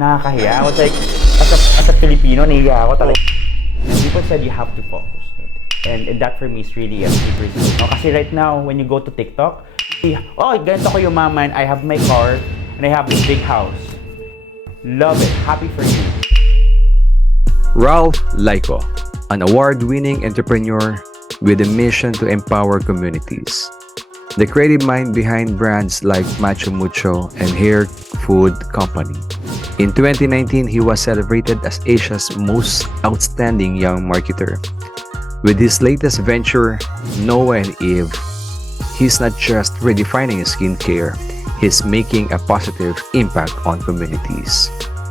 Nakakahiya. I was like, as a Filipino, nahiya ako talaga. People said you have to focus. And that for me is really a secret. No? Kasi right now, when you go to TikTok, oh, ganito ko yumaman, I have my car, and I have this big house. Love it. Happy for you. Ralph Layco, an award-winning entrepreneur with a mission to empower communities. The creative mind behind brands like Macho Mucho and Hair Food Company. In 2019, he was celebrated as Asia's most outstanding young marketer. With his latest venture, Noah and Eve, he's not just redefining skincare, he's making a positive impact on communities.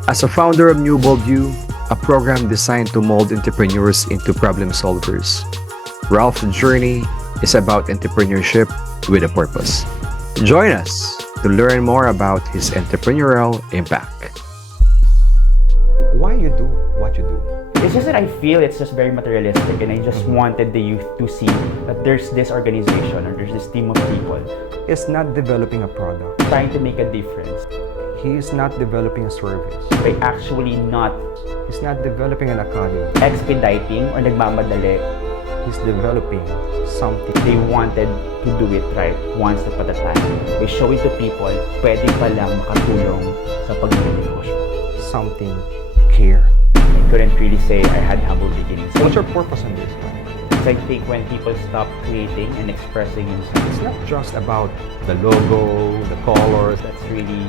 As a founder of New Bold You, a program designed to mold entrepreneurs into problem solvers, Ralph's journey is about entrepreneurship with a purpose. Join us to learn more about his entrepreneurial impact. Why you do what you do? It's just that I feel it's just very materialistic, and I just wanted the youth to see that there's this organization or there's this team of people It's not developing a product. trying to make a difference He is not developing a service. by actually not He's not developing an academy. expediting or nagmamadali. He's developing something. They wanted to do it right once upon a time by showing to people pwede palang makatulong sa pagnegosyo. Something care. I couldn't really say I had humble beginnings. What's your purpose on this? I think when people stop creating and expressing themselves, It's not just about the logo, the colors, that's really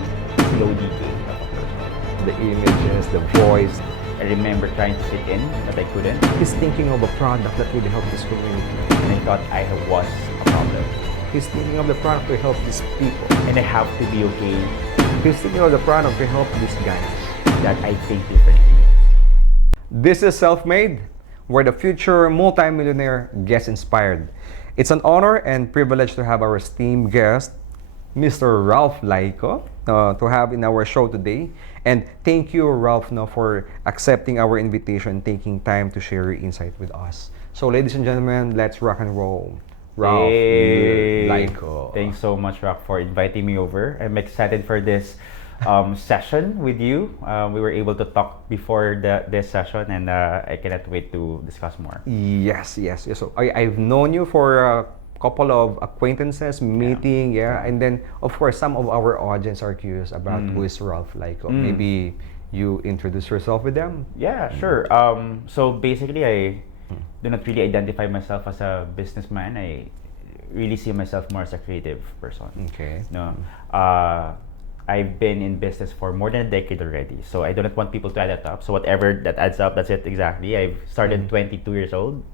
slow decay of a person. the images, the voice. I remember trying to fit in, but I couldn't. He's thinking of a product that will help this community. And I thought I was a problem. He's thinking of the product to help these people. And I have to be okay He's thinking of the product to help these guys. that I think differently. This is Self-Made, where the future multimillionaire gets inspired. It's an honor and privilege to have our esteemed guest, Mr. Ralph Layco, to have in our show today. And thank you, Ralph, for accepting our invitation, taking time to share your insight with us. So, ladies and gentlemen, let's rock and roll. Ralph Layco. Thanks so much, Roq, for inviting me over. I'm excited for this session with you. We were able to talk before this session, and I cannot wait to discuss more. Yes. So I've known you for a couple of acquaintances, meeting, and then of course some of our audience are curious about who is Ralph Layco. Maybe you introduce yourself with them. Yeah, sure. So basically, I do not really identify myself as a businessman. I really see myself more as a creative person. Okay. No, I've been in business for more than a decade already, so I do not want people to add that up. So whatever that adds up, that's it exactly. I've started 22 years old.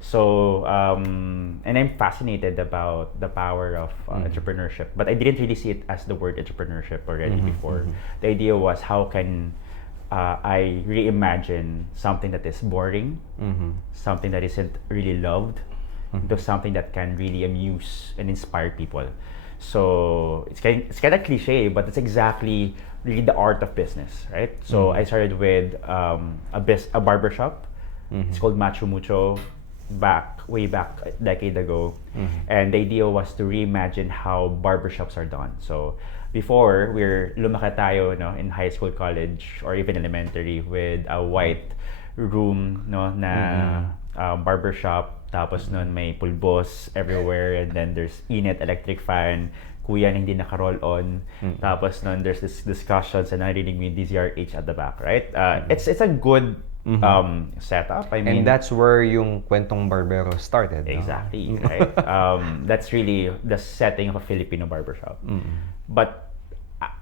So, and I'm fascinated about the power of entrepreneurship, but I didn't really see it as the word entrepreneurship already before. The idea was how can I reimagine something that is boring, something that isn't really loved, into something that can really amuse and inspire people. So it's kind of cliche, but it's exactly really the art of business, right? So I started with a barbershop. It's called Macho Mucho. Way back a decade ago, and the idea was to reimagine how barbershops are done. So before, we're lumaki tayo, in high school, college, or even elementary with a white room, na barbershop. Tapos nun may pulbos everywhere, and then there's init electric fan, kuya na hindi naka-roll on. Tapos nun there's this discussions and narinig mo yung DZRH at the back, right? It's a good setup. I mean, And that's where yung kwentong barbero started. no? exactly, right? That's really the setting of a Filipino barbershop. But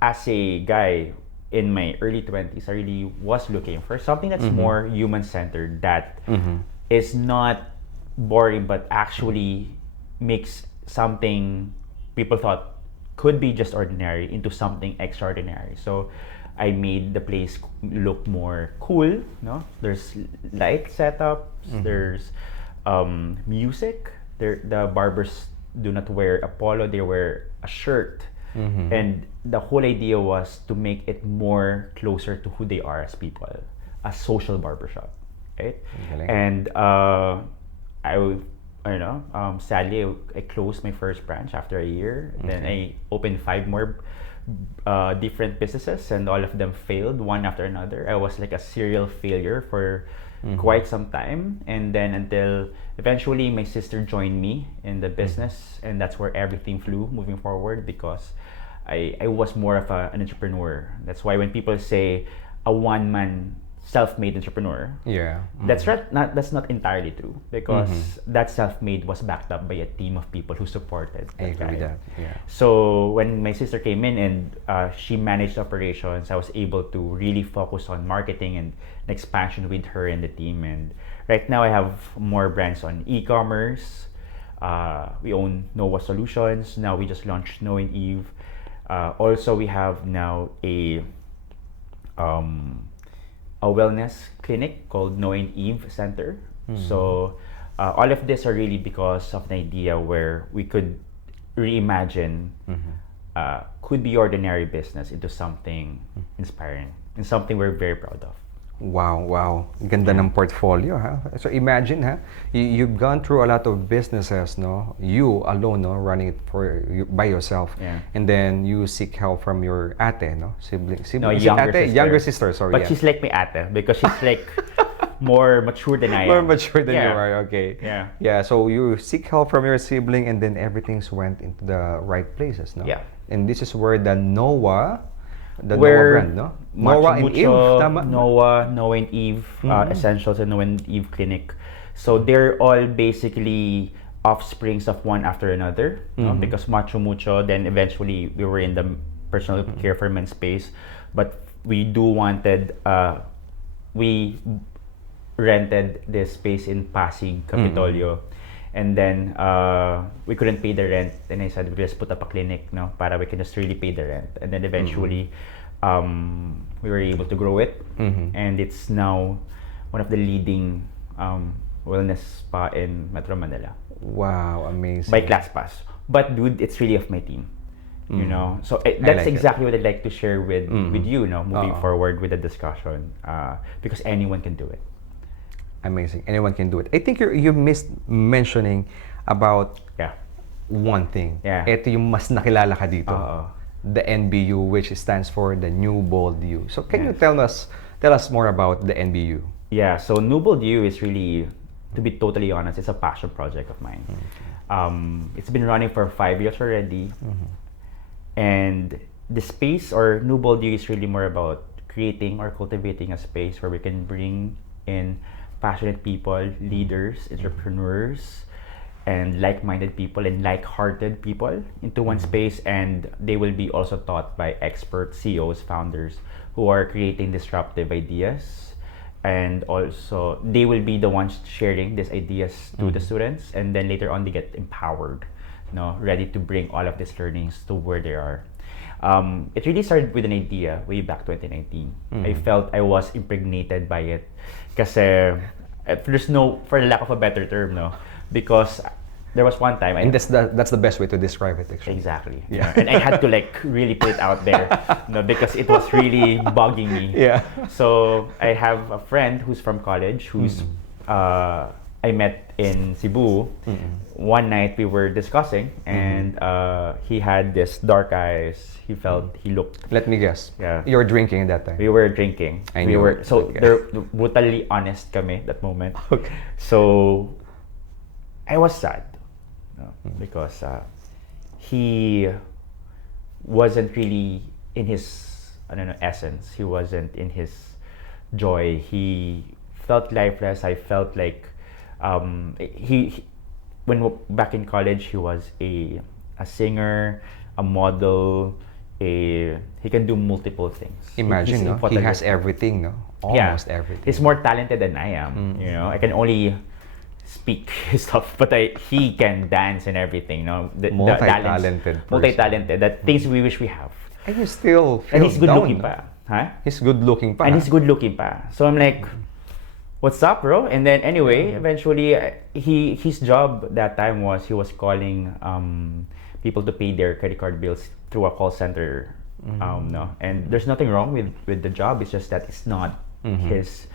as a guy in my early 20s, I really was looking for something that's more human-centered, that is not boring, but actually makes something people thought could be just ordinary into something extraordinary. So I made the place look more cool. There's light setups. There's music. The barbers do not wear a polo; they wear a shirt. And the whole idea was to make it more closer to who they are as people, a social barbershop, right? Galing. And sadly, I closed my first branch after a year. Then I opened 5 more different businesses, and all of them failed one after another. I was like a serial failure for quite some time, and then until eventually my sister joined me in the business, and that's where everything flew moving forward, because I was more of an entrepreneur. That's why when people say a one-man self-made entrepreneur, Yeah. that's not entirely true, because that self-made was backed up by a team of people who supported I that agree guy. with that. Yeah. So when my sister came in and she managed operations, I was able to really focus on marketing and expansion with her and the team. And right now I have more brands on e-commerce. We own Noah Solutions. Now we just launched Noah and Eve. Also, we have now a wellness clinic called Noah and Eve Center. So all of this are really because of an idea where we could reimagine could be ordinary business into something inspiring and something we're very proud of. Wow, wow. Ganda ng portfolio, ha? So imagine, ha? You've gone through a lot of businesses, no? You alone, no? Running it by yourself. Yeah. And then you seek help from your ate, no? Sibling. No, Is it younger ate? sister. Younger sister, sorry. But yeah. she's like my ate because she's like more mature than I am. More mature than Yeah. you are, okay. Yeah. Yeah, so you seek help from your sibling and then everything's went into the right places, no? Yeah. And this is where the Noah brand, no? Macho Noah and Eve, Mucho, tama? Noah and Eve Essentials and Noah and Eve Clinic. So they're all basically offsprings of one after another, no? Because Macho Mucho, then eventually we were in the personal care for men space, but we rented this space in Pasig, Capitolio. And then we couldn't pay the rent, and I said we just put up a clinic, no, para we can just really pay the rent. And then eventually we were able to grow it, and it's now one of the leading wellness spa in Metro Manila Wow, amazing. by ClassPass. But dude, it's really of my team, you know. So that's like it. exactly what I'd like to share with you, now moving Oo. forward with the discussion, because anyone can do it. Amazing. Anyone can do it. I think you missed mentioning about Yeah. one thing. Yeah. Ito yung mas nakilala ka dito. Oo. The NBU, which stands for the New Bold You. So can you Yeah. tell us more about the NBU? Yeah, so Noble You is really, to be totally honest, it's a passion project of mine. It's been running for 5 years already. And the space, or Noble You, is really more about creating or cultivating a space where we can bring in passionate people, leaders, entrepreneurs, and like-minded people and like-hearted people into one space, and they will be also taught by expert CEOs, founders who are creating disruptive ideas, and also they will be the ones sharing these ideas to the students, and then later on they get empowered, ready to bring all of these learnings to where they are. It really started with an idea way back 2019. I felt I was impregnated by it, kasi there's no, for lack of a better term, because there was one time And that's the best way to describe it, actually. exactly, and I had to like really put it out there, because it was really bugging me. Yeah. So I have a friend who's from college who's I met in Cebu. One night we were discussing, and he had this dark eyes. He looked. Let me guess. Yeah. You were drinking at that time. We were drinking. I we knew were it. so Okay. they're brutally honest kami that moment. Okay. So I was sad, because he wasn't really in his, I don't know, essence. He wasn't in his joy. He felt lifeless. I felt like when back in college, he was a singer, a model. He can do multiple things. Imagine, He's no? He important. has everything, no? Almost everything. He's more talented than I am. I can only speak his stuff, but he can dance and everything. The Multi-talented person. multi-talented. That things we wish we have. And you still feel And he's good down, looking no? pa. Huh? He's good looking pa. And ha? he's good looking pa. So I'm like, what's up, bro? And then anyway, eventually, his job that time was he was calling people to pay their credit card bills through a call center. And there's nothing wrong with the job. It's just that it's not his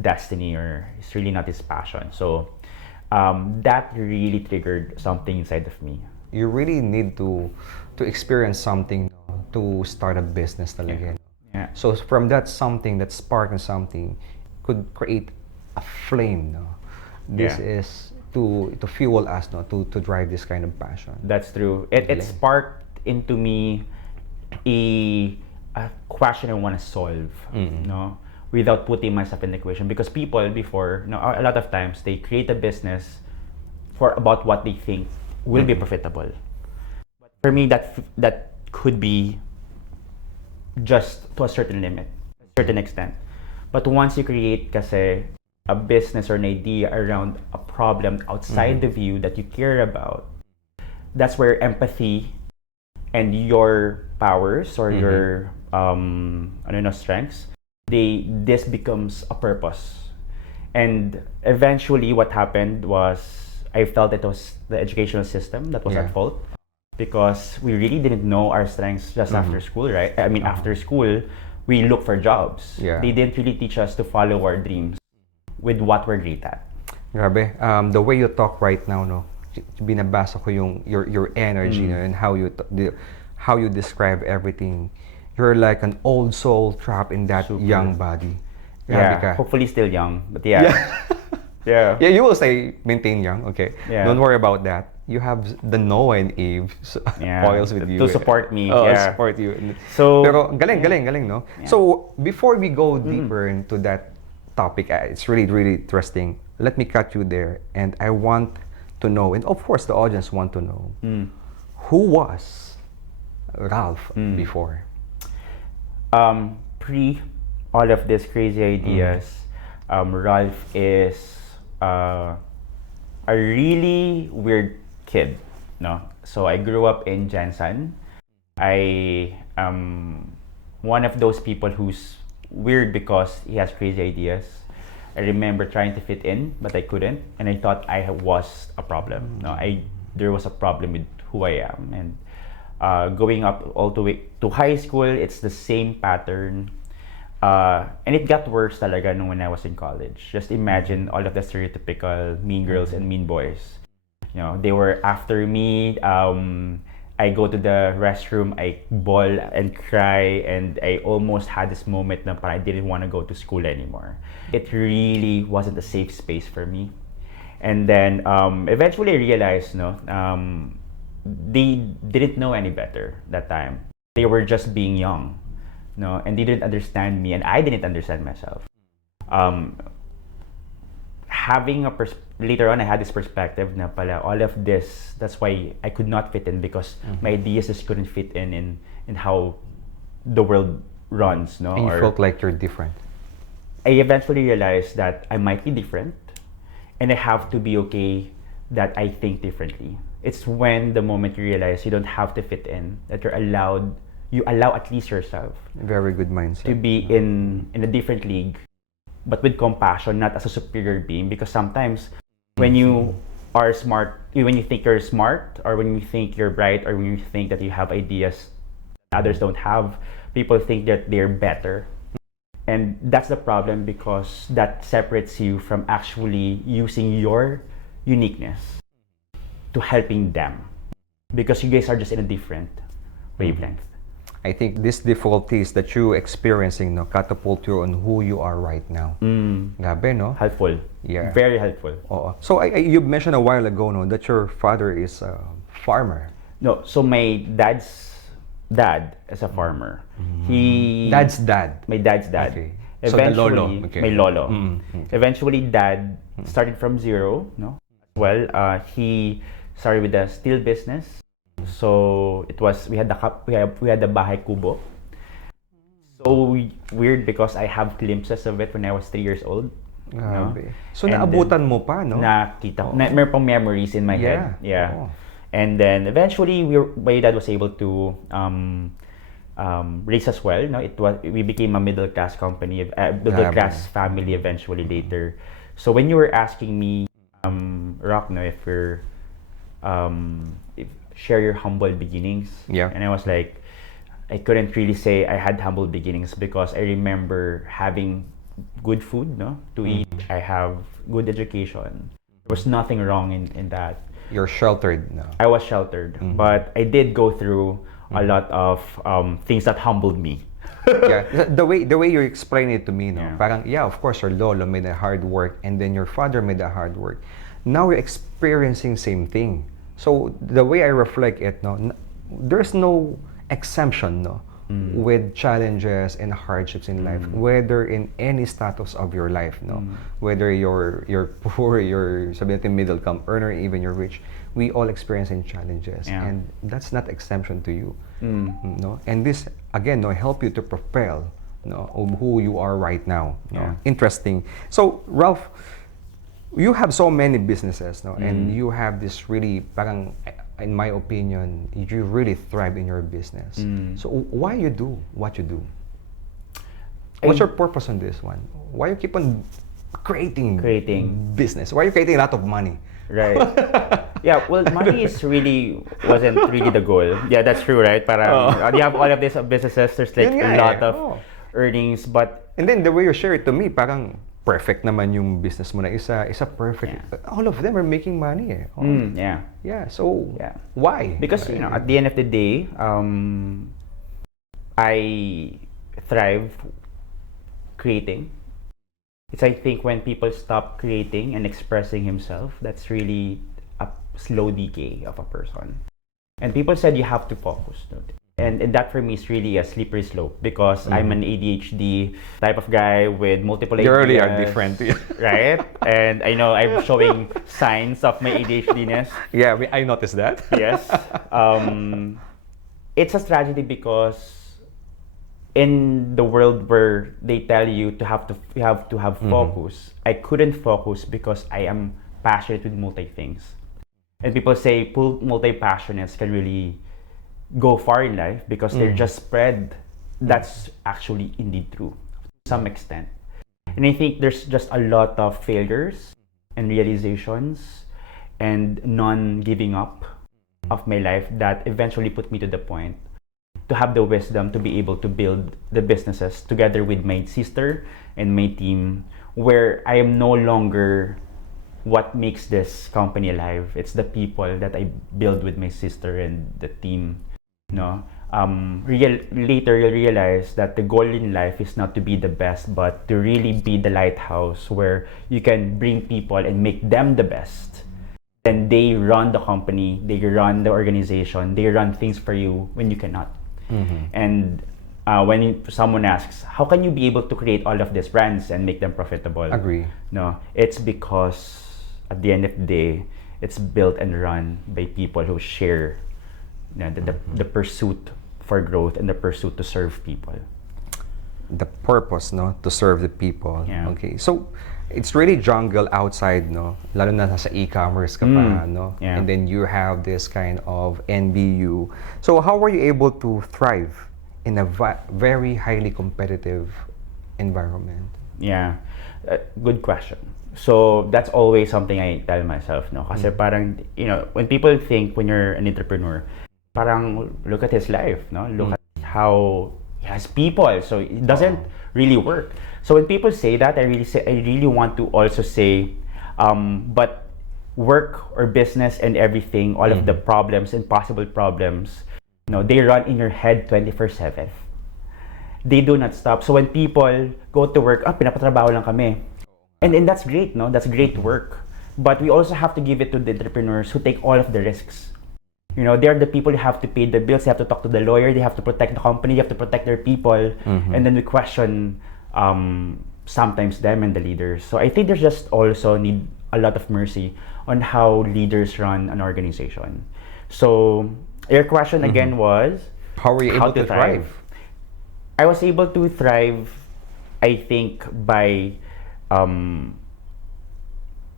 destiny, or it's really not his passion. So that really triggered something inside of me. You really need to experience something, no? to start a business talaga. Yeah. So from that something, that spark and something could create a flame, no? This Yeah. is to fuel us, no, to drive this kind of passion. That's true. It Galing. sparked into me a question I want to solve, no, without putting myself in the equation. Because people before, a lot of times they create a business for about what they think will be profitable. But for me, that could be just to a certain limit, a certain extent. But once you create kasi a business or an idea around a problem outside of you that you care about, that's where empathy and your powers or your strengths, this becomes a purpose. And eventually what happened was I felt it was the educational system that was at fault, because we really didn't know our strengths just after school, right? I mean, after school, we look for jobs. Yeah. They didn't really teach us to follow our dreams with what we're great at. Grabe. The way you talk right now, no, binabasa ko your energy, no, and how you describe everything. You're like an old soul trapped in that young body. Grabe ka. Hopefully still young, but yeah. Yeah, you will say maintain young, okay? Yeah. Don't worry about that. You have the Noah and Eve oils with you. To support me. Support you. So, pero galing, no? Yeah. So, before we go deeper into that topic, it's really, really interesting. Let me cut you there. And I want to know, and of course the audience want to know, who was Ralph before? Pre all of these crazy ideas, Ralph is a really weird kid, no? So I grew up in Jansan. I am one of those people who's weird because he has crazy ideas. I remember trying to fit in, but I couldn't, and I thought I was a problem. No, there was a problem with who I am, and going up all the way to high school, it's the same pattern. And it got worse talaga nung when I was in college. Just imagine all of the stereotypical mean girls and mean boys. They were after me. I go to the restroom, I bawl and cry, and I almost had this moment na parang I didn't want to go to school anymore. It really wasn't a safe space for me. And then eventually I realized, they didn't know any better that time. They were just being young, and they didn't understand me, and I didn't understand myself. Later on, I had this perspective na pala all of this. That's why I could not fit in, because my ideas just couldn't fit in how the world runs, no. And you felt like you're different. I eventually realized that I might be different, and I have to be okay that I think differently. It's when the moment you realize you don't have to fit in, that you allow at least yourself. Very good mindset. To be in a different league, but with compassion, not as a superior being. Because sometimes when you are smart, when you think you're smart, or when you think you're bright, or when you think that you have ideas others don't have, people think that they're better. And that's the problem, because that separates you from actually using your uniqueness to helping them, because you guys are just in a different wavelength. I think these difficulties that you're experiencing, catapult you on who you are right now. Grabe, no? Helpful. Yeah. Very helpful. Oo. So you mentioned a while ago, that your father is a farmer. No, so my dad's dad is a farmer. Dad's dad. My dad's dad. Okay. So the lolo. Okay. My lolo. Eventually, dad started from zero, no? Well, he started with the steel business. So we had the bahay kubo. So weird, because I have glimpses of it when I was 3 years old. So naabutan mo pa, no? Nakita ko. Meron pang memories in my head. Yeah. Oh. And then eventually my dad was able to raise us well. No, we became a middle class company, middle class family eventually later. So when you were asking me, Roq, if we're share your humble beginnings. Yeah. And I was like, I couldn't really say I had humble beginnings, because I remember having good food, to eat. I have good education. There was nothing wrong in that. You're sheltered now. I was sheltered, but I did go through a lot of things that humbled me. Yeah, the way you explain it to me, no, Yeah. parang yeah, of course your lolo made a hard work, and then your father made a hard work. Now you're experiencing same thing. So the way I reflect it, no, there's no exemption, no, with challenges and hardships in life, whether in any status of your life, no, whether you're poor, you're sabi natin middle income earner, even you're rich, we all experiencing challenges, Yeah. and that's not exemption to you, no. And this again, no, help you to propel, no, of who you are right now. No? Yeah. Interesting. So Ralph, you have so many businesses, no, and you have this really parang, in my opinion, you really thrive in your business. So why you do what you do? What's your purpose on this one? Why you keep on creating business? Why are you creating a lot of money? Right. Yeah, well, money wasn't really the goal. Yeah, that's true, right? Parang, you have all of these businesses, there's like Yun nga a lot eh. of earnings, but And then the way you share it to me, parang perfect naman yung business mo na isa perfect. All of them are making money eh. Oh. yeah. Yeah, so Yeah. why? Because, at the end of the day, I thrive creating. It's, I think, when people stop creating and expressing himself, that's really a slow decay of a person. And people said you have to focus. And that for me is really a slippery slope, because I'm an ADHD type of guy with multiple You really are ideas, different. right? And I know I'm showing signs of my ADHD-ness. Yeah, I noticed that. Yes. It's a tragedy because in the world where they tell you you have to have focus, I couldn't focus because I am passionate with multi things. And people say multi-passionates can really go far in life because they're just spread. That's actually indeed true to some extent. And I think there's just a lot of failures and realizations and non-giving up of my life that eventually put me to the point to have the wisdom to be able to build the businesses together with my sister and my team, where I am no longer what makes this company alive. It's the people that I build with my sister and the team. No, later you'll realize that the goal in life is not to be the best, but to really be the lighthouse where you can bring people and make them the best. Then they run the company, they run the organization, they run things for you when you cannot. And when someone asks, how can you be able to create all of these brands and make them profitable? Agree. No, it's because at the end of the day, it's built and run by people who share the pursuit for growth and the pursuit to serve people. The purpose, no, to serve the people. Yeah. Okay, so it's really jungle outside, no, lalo na sa e-commerce ka pa, no, Yeah. and then you have this kind of NBU. So how were you able to thrive in a very highly competitive environment? Yeah, good question. So that's always something I tell myself, no, kasi parang, when people think when you're an entrepreneur, parang look at his life, no, look at how he has people, so it doesn't really work. So when people say that, I really want to also say, but work or business and everything, all of the problems and possible problems, they run in your head 24/7. They do not stop. So when people go to work, pinapatrabaho lang kami. And that's great, no? That's great work. But we also have to give it to the entrepreneurs who take all of the risks. They're the people who have to pay the bills, they have to talk to the lawyer, they have to protect the company, they have to protect their people. And then we question sometimes them and the leaders. So I think there's just also need a lot of mercy on how leaders run an organization. So your question again was, How were you able to thrive? I was able to thrive, I think, by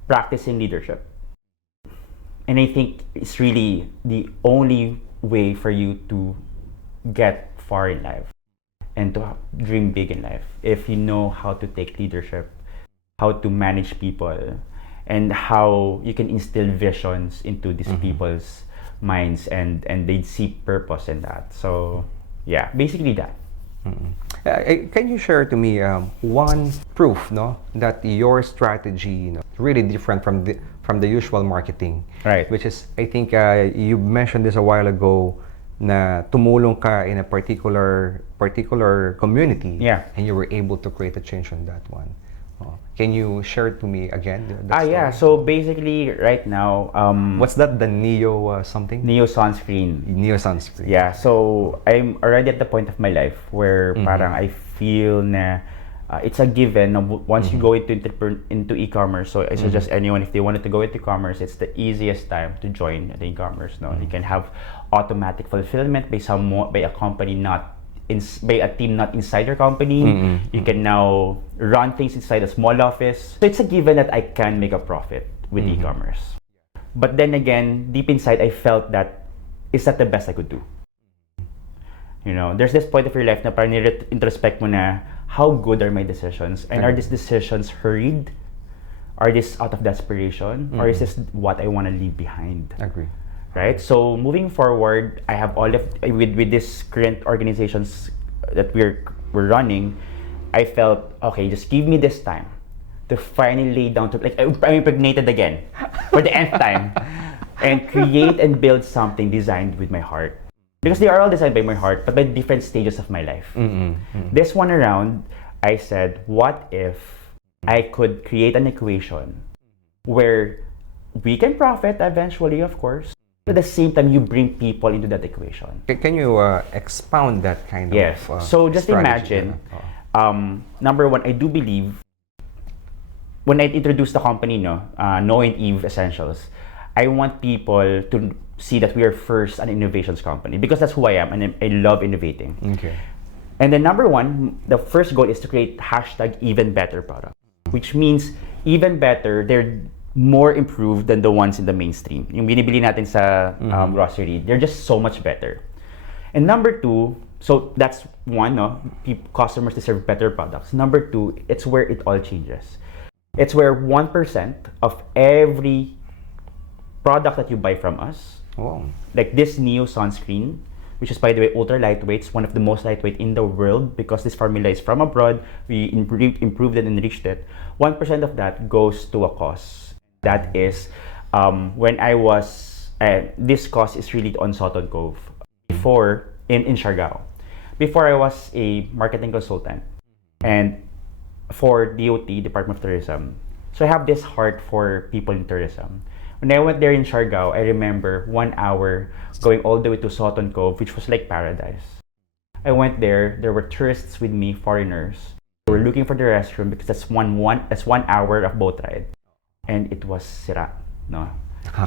practicing leadership. And I think it's really the only way for you to get far in life and to dream big in life. If you know how to take leadership, how to manage people, and how you can instill visions into these people's minds, and they see purpose in that. So yeah, basically that. Can you share to me one proof, no, that your strategy, really different from the usual marketing, Right. Which is, I think you mentioned this a while ago, na tumulong ka in a particular community, Yeah. and you were able to create a change on that one. Can you share to me again that Yeah. story? So basically, right now, What's that? The Neo something? Neo sunscreen. Neo sunscreen. Yeah. So I'm already at the point of my life where parang I feel na it's a given. Na once you go into e-commerce, so I suggest anyone if they wanted to go into e-commerce, it's the easiest time to join the e-commerce. No, you can have automatic fulfillment by a company by a team not inside your company. You can now run things inside a small office. So it's a given that I can make a profit with e-commerce. But then again, deep inside, I felt that is that the best I could do. You know, there's this point of your life na parang introspect mo na how good are my decisions, and are these decisions hurried? Are these out of desperation, or is this what I want to leave behind? Agree. Right. So moving forward, I have all of with this current organizations that we're running. I felt okay. Just give me this time to finally lay down to like I'm impregnated again for the nth time, and create and build something designed with my heart. Because they are all designed by my heart, but by different stages of my life. This one around, I said, what if I could create an equation where we can profit eventually, of course. At the same time, you bring people into that equation. Can you expound that kind Yes. of So just strategy? imagine, number one, I do believe when I introduced the company, No and Eve Essentials, I want people to see that we are first an innovations company because that's who I am and I love innovating. Okay. And then number one, the first goal is to create hashtag even better product, which means even better, they're more improved than the ones in the mainstream. Yung binibili natin sa grocery, they're just so much better. And number two, so that's one, customers deserve better products. Number two, it's where it all changes. It's where 1% of every product that you buy from us, like this Neo sunscreen, which is by the way ultra lightweight, it's one of the most lightweight in the world because this formula is from abroad. We improved it and enriched it. 1% of that goes to a cause. That is, when I was, this cause is really on Soton Cove. Before, in Siargao. Before I was a marketing consultant and for DOT, Department of Tourism. So I have this heart for people in tourism. When I went there in Siargao, I remember 1 hour going all the way to Soton Cove, which was like paradise. I went there were tourists with me, foreigners. They were looking for the restroom because that's one hour of boat ride. And it was sira, no?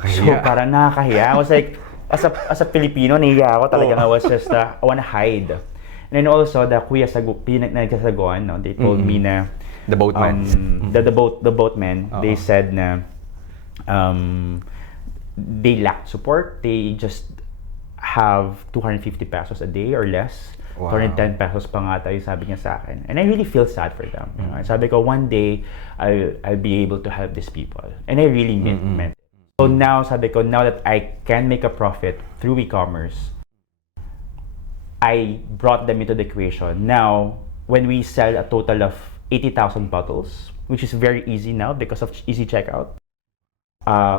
So parang nakakahiya. I was like, as a Filipino, nahiya ako talaga. I was just, I wanna hide. And then also, the kuya nagsasaguan, no? They told me na, the boatman, the boatmen, they said na, they lack support. They just have 250 pesos a day or less. 210 pesos pa nga tayo, sabi niya sa akin. And I really feel sad for them. You know? Sabi ko, one day, I'll be able to help these people. And I really meant it. So now, sabi ko, now that I can make a profit through e-commerce, I brought them into the equation. Now, when we sell a total of 80,000 bottles, which is very easy now because of easy checkout,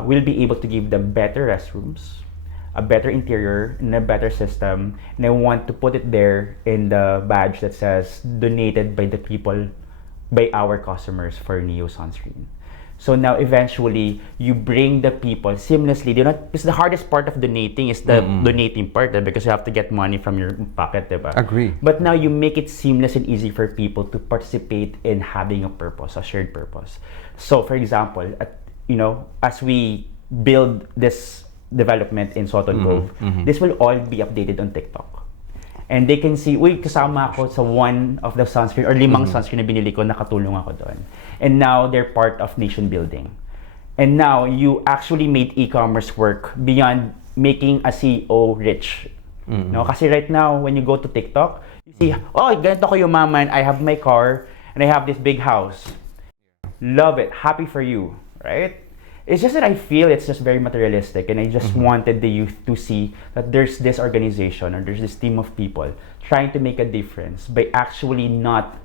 we'll be able to give them better restrooms, a better interior, and a better system. And I want to put it there in the badge that says donated by the people, by our customers for Neo sunscreen. So now eventually you bring the people seamlessly. Because the hardest part of donating is the donating part, because you have to get money from your pocket, diba? Agree. But now you make it seamless and easy for people to participate in having a purpose, a shared purpose. So for example, as we build this development in Soton Cove, this will all be updated on TikTok. And they can see, kasama ako sa one of the sunscreen or 5 sunscreen na binili ko, nakatulong ako doon. And now they're part of nation building. And now you actually made e-commerce work beyond making a CEO rich. No, kasi right now when you go to TikTok, you see, ganito ko yumaman, I have my car and I have this big house. Love it, happy for you, right? It's just that I feel it's just very materialistic, and I just wanted the youth to see that there's this organization or there's this team of people trying to make a difference by actually not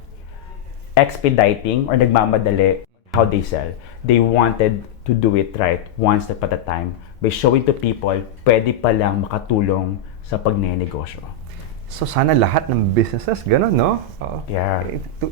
expediting or nagmamadali how they sell. They wanted to do it right, one step at a time, by showing to people, pwede palang makatulong sa pagnenegosyo. So sana lahat ng businesses ganun, no? Yeah.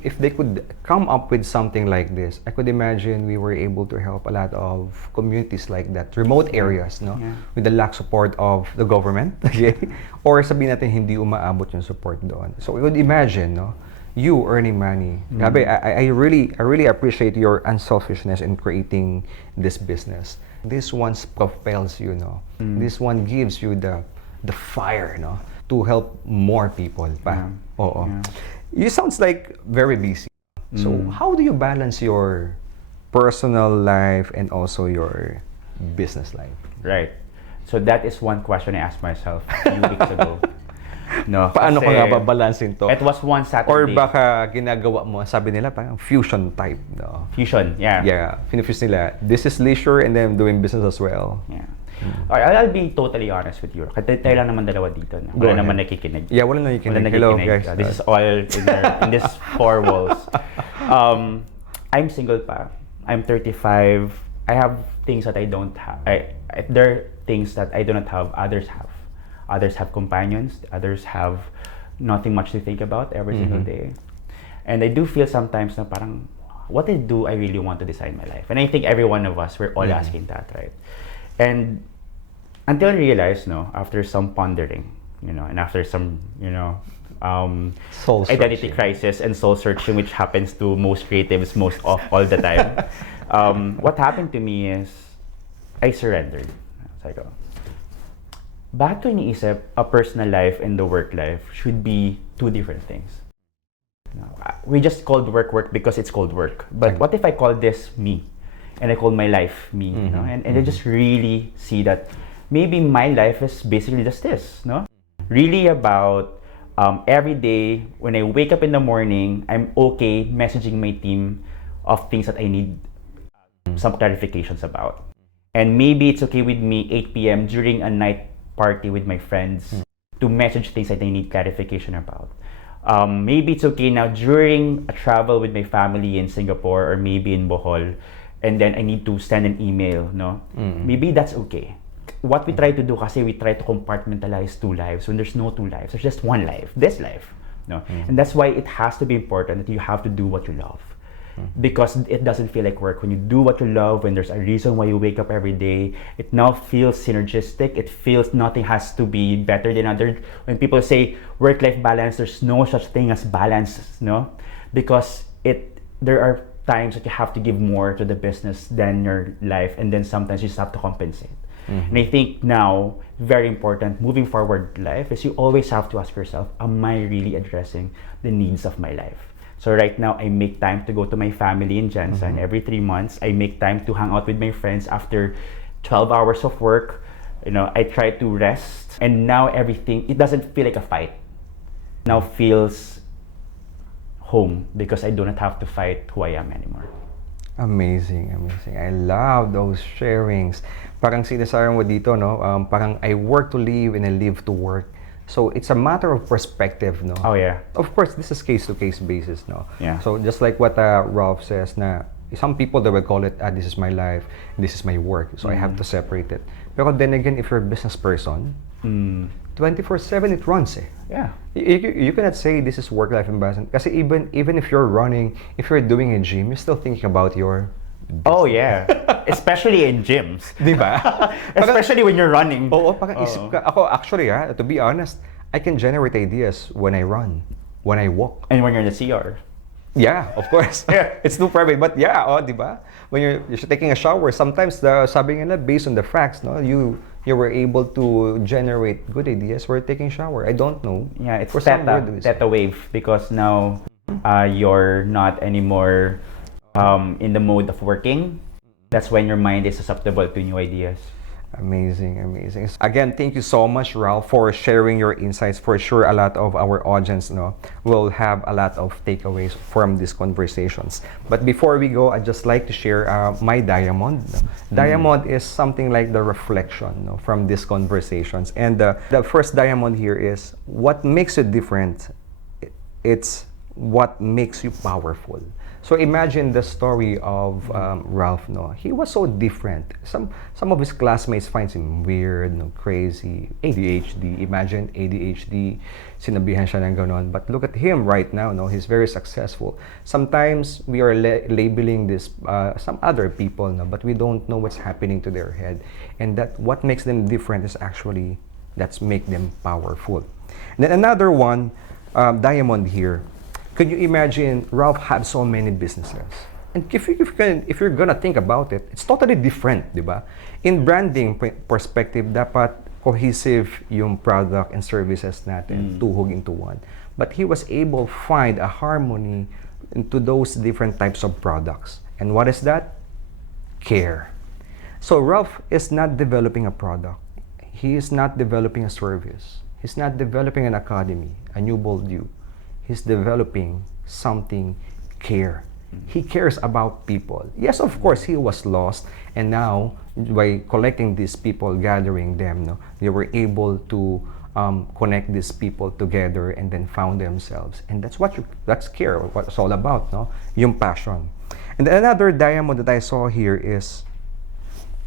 If they could come up with something like this, I could imagine we were able to help a lot of communities like that, remote areas, no? Yeah. With the lack support of the government, okay? Or sabihin natin hindi umaabot yung support doon. So we would imagine, no? You earning money. Grabe, I really appreciate your unselfishness in creating this business. This one propels you, no? This one gives you the fire, no? To help more people pa. Oo. You sounds like very busy. So how do you balance your personal life and also your business life? Right. So that is one question I asked myself a few weeks ago. No, Paano ko kasi nga babalansin to? It was one Saturday. Or baka ginagawa mo, sabi nila parang fusion type, no? Fusion, yeah. Yeah, finifuse nila. This is leisure and then doing business as well. Yeah. Alright, I'll be totally honest with you. Kasi tayo lang naman dalawa dito. No? Wala naman nakikinig. Yeah, wala nakikinig. Wala Hello, nakikinig. guys. This is all in this four walls. I'm single pa. I'm 35. I have things that I don't have. There are things that I do not have, others have. Others have companions. Others have nothing much to think about every single day. And I do feel sometimes na parang, what do I really want to decide my life? And I think every one of us, we're all asking that, right? And until I realized, no, after some pondering, you know, and after some, you know, Soul identity searching. crisis and soul searching, which happens to most creatives most of all the time. What happened to me is I surrendered. So I go, bakit ko iniisip a personal life and the work life should be two different things? You know, we just called work because it's called work. But what if I call this me? And I call my life me, you know? And I just really see that maybe my life is basically just this, no? Really about every day when I wake up in the morning, I'm okay messaging my team of things that I need some clarifications about. And maybe it's okay with me 8 p.m. during a night party with my friends to message things that I need clarification about. Maybe it's okay now during a travel with my family in Singapore or maybe in Bohol, and then I need to send an email, no? Maybe that's okay. What we try to do kasi we try to compartmentalize two lives when there's no two lives. There's just one life, this life, no? And that's why it has to be important that you have to do what you love. Because it doesn't feel like work. When you do what you love, when there's a reason why you wake up every day, it now feels synergistic. It feels nothing has to be better than other. When people say work-life balance, there's no such thing as balance, no? Because there are times that you have to give more to the business than your life, and then sometimes you just have to compensate. And I think now, very important, moving forward life, is you always have to ask yourself, am I really addressing the needs of my life? So right now, I make time to go to my family in Jensen. Every 3 months, I make time to hang out with my friends after 12 hours of work. You know, I try to rest. And now everything, it doesn't feel like a fight. Now feels home because I do not have to fight who I am anymore. Amazing, amazing. I love those sharings. Parang sinasabi mo dito, no? Parang I work to live and I live to work. So it's a matter of perspective, no? Oh, yeah. Of course, this is case-to-case basis, no? Yeah. So just like what Ralph says, na some people, they will call it, this is my life, this is my work. So I have to separate it. But then again, if you're a business person, 24/7 it runs, eh. Yeah. You cannot say this is work-life balance. Kasi even if you're running, if you're doing a gym, you're still thinking about your Oh, yeah. Especially in gyms. Di ba? Especially when you're running. Oo, parang isip ka. Ako, actually, to be honest, I can generate ideas when I run, when I walk. And when you're in the CR. Yeah, of course. Yeah. It's too private, but yeah, di ba? When you're taking a shower, sometimes sabi nila, based on the facts, no, you were able to generate good ideas while taking shower. I don't know. Yeah, it's For some weird reason. theta wave because now you're not anymore in the mode of working. That's when your mind is susceptible to new ideas. Amazing, amazing. Again, thank you so much, Ralph, for sharing your insights. For sure, a lot of our audience, will have a lot of takeaways from these conversations. But before we go, I'd just like to share my diamond. Diamond is something like the reflection, from these conversations. And the first diamond here is what makes you different. It's what makes you powerful. So imagine the story of Ralph. No, he was so different. Some of his classmates finds him weird, no, crazy, ADHD. Imagine ADHD, sinabihan siya ng ganon. But look at him right now. No, he's very successful. Sometimes we are labeling this some other people, no, but we don't know what's happening to their head, and that what makes them different is actually that's make them powerful. And then another one, Diamond here. Can you imagine Ralph had so many businesses? And if you're gonna think about it, it's totally different, di ba? In branding perspective, dapat cohesive yung product and services natin, tuhog into one. But he was able to find a harmony into those different types of products. And what is that? Care. So Ralph is not developing a product. He is not developing a service. He's not developing an academy, a new bold you. He's developing something care. He cares about people. Yes, of course, he was lost, and now by collecting these people, gathering them, no, they were able to connect these people together and then found themselves. And that's care. What it's all about, no? Yung passion. And another diamond that I saw here is,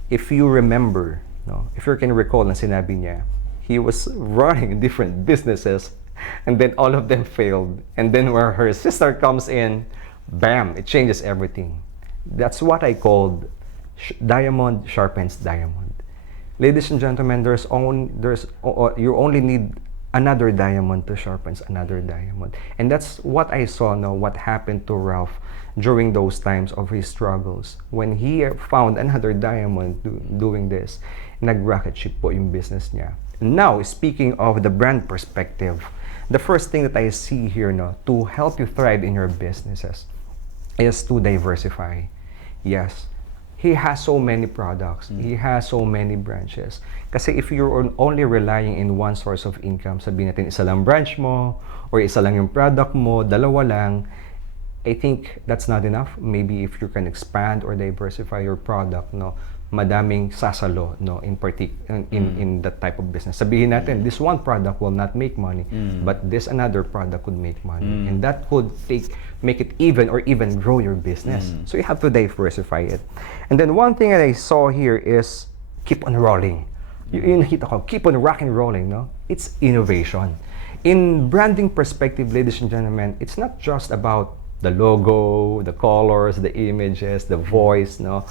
if you remember, no, if you can recall, na sinabi niya, he was running different businesses. And then all of them failed. And then where her sister comes in, bam, it changes everything. That's what I called diamond sharpens diamond. Ladies and gentlemen, you only need another diamond to sharpen another diamond. And that's what I saw now, what happened to Ralph during those times of his struggles. When he found another diamond doing this, nag-rocket ship po yung business niya. Now, speaking of the brand perspective, the first thing that I see here, no, to help you thrive in your businesses is to diversify. Yes, he has so many products. He has so many branches. Kasi if you're only relying in one source of income, sabihin natin isa lang branch mo, or isa lang yung product mo, dalawa lang, I think that's not enough. Maybe if you can expand or diversify your product, no, madaming sasalo, no, in that type of business. Sabihin natin, this one product will not make money, but this another product could make money, and that could make it even or even grow your business. So you have to diversify it. And then one thing that I saw here is keep on rolling. Yung nakita ko, keep on rock and rolling, no? It's innovation. In branding perspective, ladies and gentlemen, it's not just about the logo, the colors, the images, the voice, no?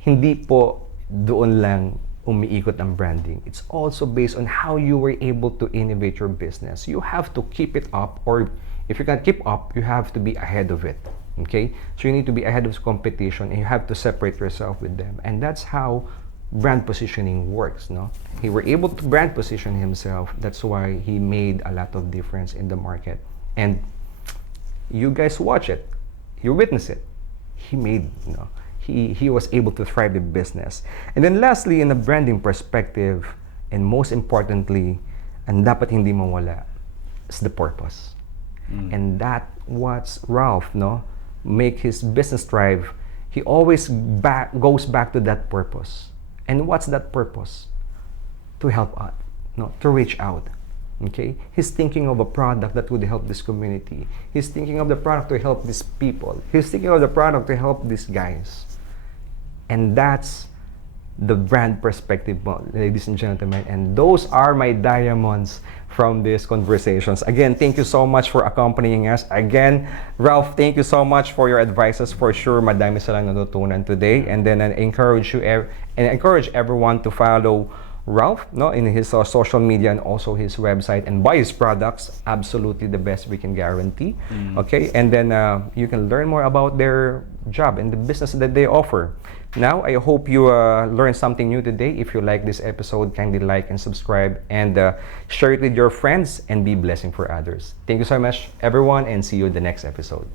Hindi po doon lang umiikot ang branding. It's also based on how you were able to innovate your business. You have to keep it up, or if you can't keep up, you have to be ahead of it. Okay? So you need to be ahead of competition, and you have to separate yourself with them. And that's how brand positioning works, no? He were able to brand position himself. That's why he made a lot of difference in the market. And you guys watch it. You witness it. He made, you know, he was able to thrive the business. And then lastly, in a branding perspective, and most importantly, and dapat hindi mawala, is the purpose. And that what's Ralph, no, make his business thrive. He always goes back to that purpose. And what's that purpose? To help out, no, to reach out. Okay? He's thinking of a product that would help this community. He's thinking of the product to help these people. He's thinking of the product to help these guys. And that's the brand perspective, ladies and gentlemen. And those are my diamonds from these conversations. Again, thank you so much for accompanying us. Again, Ralph, thank you so much for your advices. For sure, madami silang natutunan today. And then I encourage you and encourage everyone to follow Ralph, no, in his social media and also his website, and buy his products. Absolutely the best we can guarantee. Okay, and then you can learn more about their job and the business that they offer. Now, I hope you learned something new today. If you like this episode, kindly like and subscribe, and share it with your friends, and be blessing for others. Thank you so much, everyone, and see you in the next episode.